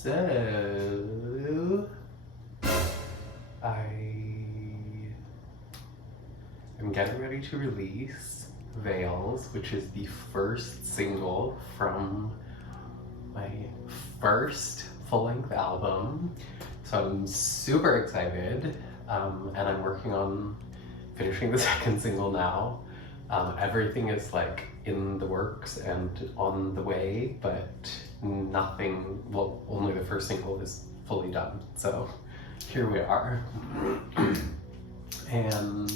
So, I am getting ready to release Veils, which is the first single from my first full-length album. So I'm super excited, and I'm working on finishing the second single now. Everything is like in the works and on the way, but nothing, well, only the first single is fully done. So here we are. And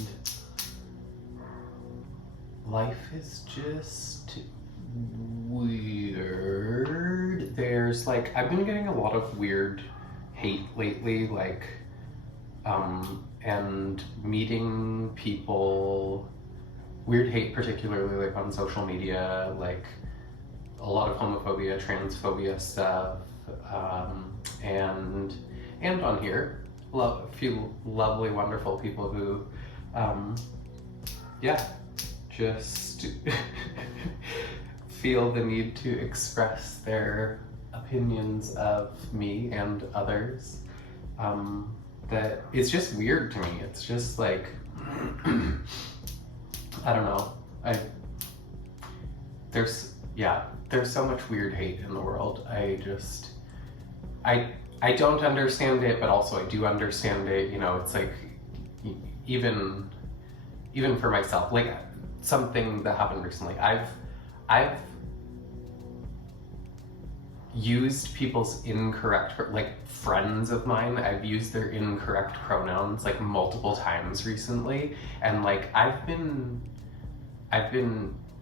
life is just weird. There's like, I've been getting a lot of weird hate lately, like, and meeting people, weird hate particularly like on social media, like a lot of homophobia, transphobia stuff, and on here, a few lovely, wonderful people who, just feel the need to express their opinions of me and others. That it's just weird to me. It's just like, I don't know. There's so much weird hate in the world. I don't understand it, but also I do understand it. You know, it's like, even for myself, like something that happened recently. I've used people's incorrect, like friends of mine, I've used their incorrect pronouns like multiple times recently, and like I've been,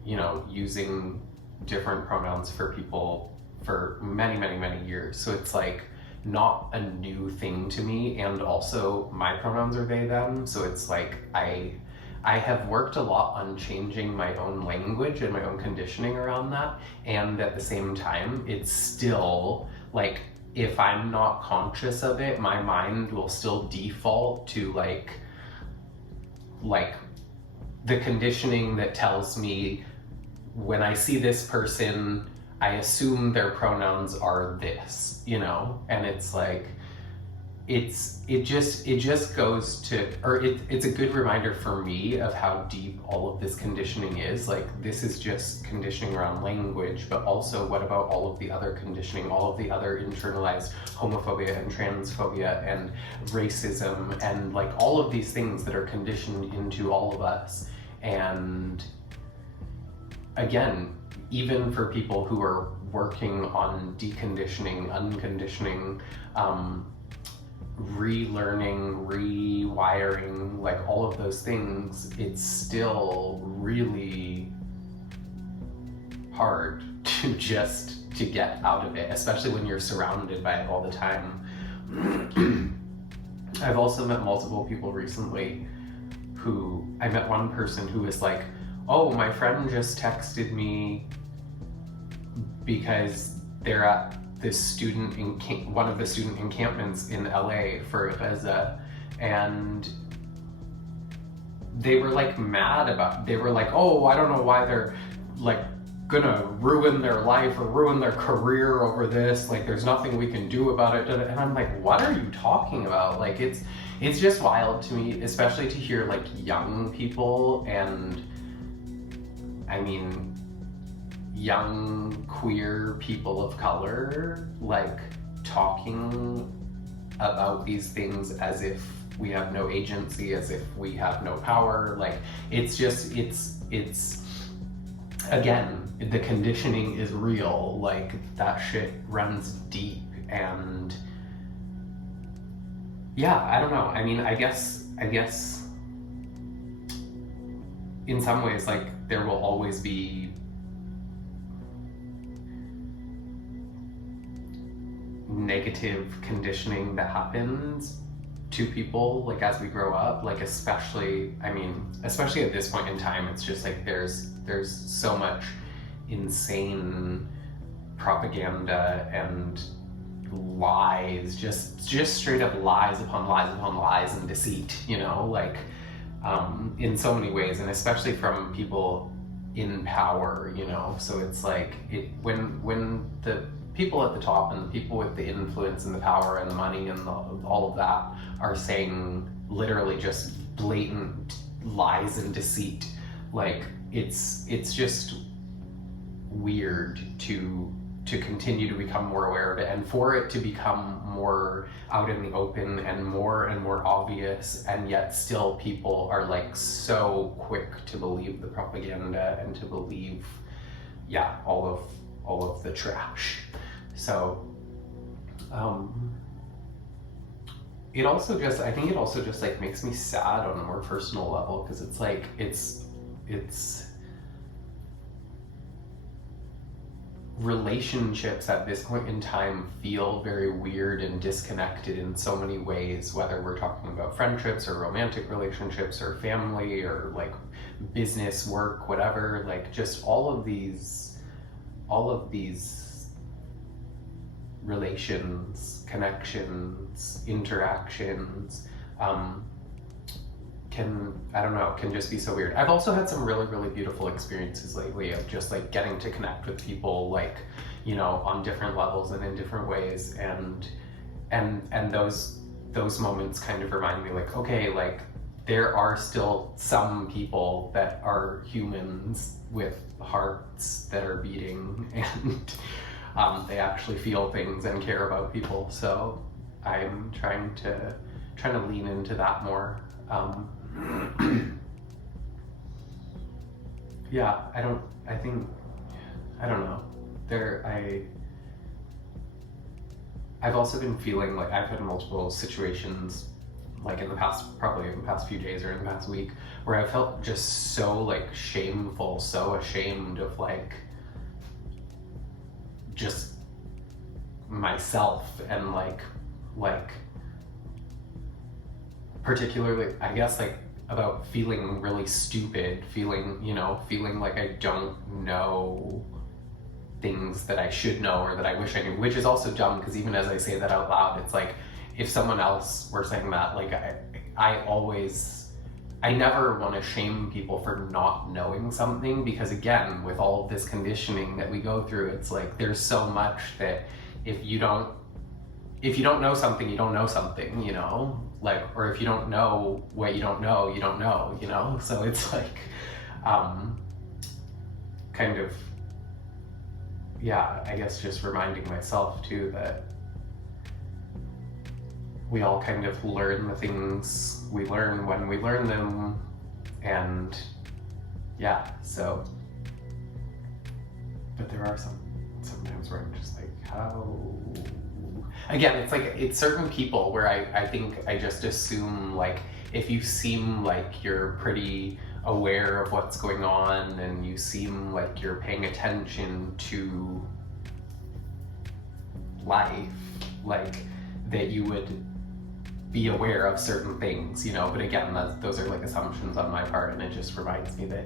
you know, using different pronouns for people for many years. So it's like not a new thing to me, and also my pronouns are they, them. So it's like I have worked a lot on changing my own language and my own conditioning around that, and at the same time, it's still like, if I'm not conscious of it, my mind will still default to like the conditioning that tells me when I see this person, I assume their pronouns are this, you know? And it's like, it just goes to, or it's a good reminder for me of how deep all of this conditioning is. Like, this is just conditioning around language, but also what about all of the other conditioning, all of the other internalized homophobia and transphobia and racism and like all of these things that are conditioned into all of us. And again, even for people who are working on deconditioning, unconditioning, relearning, rewiring, like all of those things, it's still really hard to get out of it, especially when you're surrounded by it all the time. I've also met multiple people recently who, I met one person who was like, oh, my friend just texted me because they're at one of the student encampments in LA for Gaza, and they were like mad they were like, oh, I don't know why they're like gonna ruin their life or ruin their career over this, like there's nothing we can do about it. And I'm like, what are you talking about? Like, it's just wild to me, especially to hear like young people, and I mean young queer people of color, like talking about these things as if we have no agency, as if we have no power. Like, it's again, the conditioning is real. Like, that shit runs deep. And yeah, I don't know. I mean, I guess in some ways, like, there will always be negative conditioning that happens to people, like, as we grow up, like, especially at this point in time, it's just like there's so much insane propaganda and lies, just straight up lies upon lies upon lies and deceit, you know, like, in so many ways, and especially from people in power, you know. So it's like, when the people at the top and the people with the influence and the power and the money and all of that are saying literally just blatant lies and deceit. Like, it's just weird to continue to become more aware of it, and for it to become more out in the open and more obvious, and yet still people are like so quick to believe the propaganda and to believe all of the trash. So it also just, I think it also just like makes me sad on a more personal level, because it's like it's relationships at this point in time feel very weird and disconnected in so many ways, whether we're talking about friendships or romantic relationships or family or like business, work, whatever. Like, just all of these relations, connections, interactions can just be so weird. I've also had some really, really beautiful experiences lately of just like getting to connect with people, like, you know, on different levels and in different ways, and those moments kind of remind me, like, okay, like there are still some people that are humans with hearts that are beating, and they actually feel things and care about people. So I'm trying to lean into that more. I don't know. I've also been feeling like I've had multiple situations, like in the past few days or in the past week, where I felt just so like shameful, so ashamed of like just myself, and like particularly, I guess, like about feeling really stupid, feeling like I don't know things that I should know or that I wish I knew, which is also dumb, because even as I say that out loud, it's like, if someone else were saying that, like I never want to shame people for not knowing something, because again, with all of this conditioning that we go through, it's like there's so much that if you don't know something, you don't know something, you know? Like, or if you don't know what you don't know, you don't know, you know? So it's like, kind of, I guess just reminding myself too that we all kind of learn the things we learn when we learn them, and so, but there are sometimes where I'm just like, how? Again, it's like, it's certain people where I think I just assume, like, if you seem like you're pretty aware of what's going on and you seem like you're paying attention to life, like, that you would be aware of certain things, you know? But again, those are like assumptions on my part, and it just reminds me that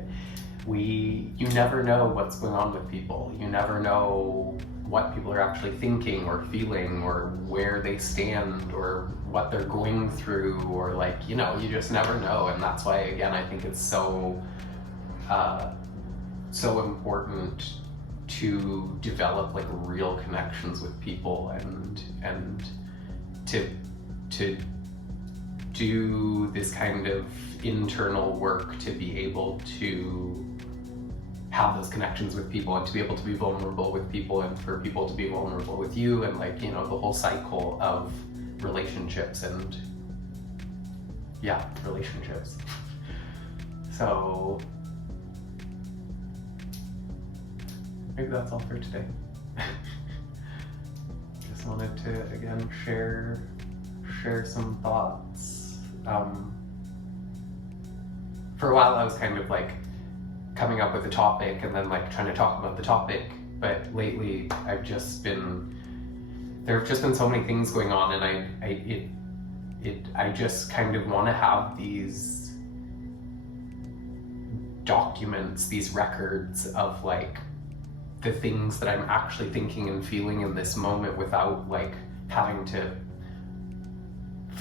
you never know what's going on with people. You never know what people are actually thinking or feeling, or where they stand, or what they're going through, or like, you know, you just never know. And that's why, again, I think it's so important to develop like real connections with people, and to do this kind of internal work to be able to have those connections with people, and to be able to be vulnerable with people, and for people to be vulnerable with you, and like, you know, the whole cycle of relationships and relationships. So maybe that's all for today. Just wanted to again share some thoughts. For a while I was kind of like coming up with a topic and then like trying to talk about the topic, but lately there have just been so many things going on, and I just kind of want to have these documents, these records of like the things that I'm actually thinking and feeling in this moment, without like having to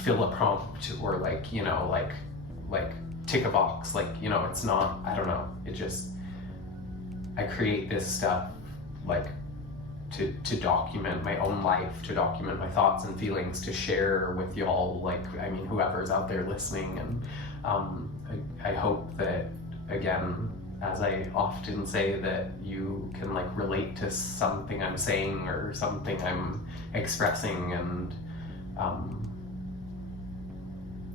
fill a prompt or like, you know, like tick a box, like, you know, it's not, I don't know, it just, I create this stuff like to document my own life, to document my thoughts and feelings, to share with y'all, like, I mean, whoever's out there listening. And I hope that, again, as I often say, that you can like relate to something I'm saying or something I'm expressing, and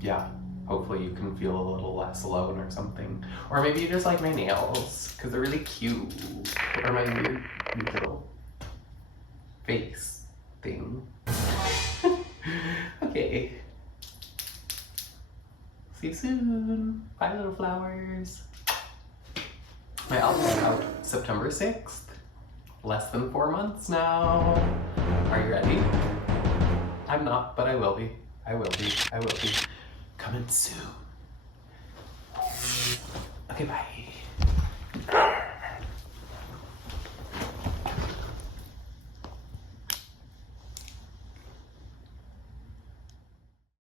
yeah, hopefully you can feel a little less alone or something. Or maybe you just like my nails because they're really cute, or my weird little face thing. Okay. See you soon. Bye, little flowers. My album is out September 6th. Less than 4 months now. Are you ready? I'm not, but I will be. I will be. I will be. Coming soon. Okay, bye.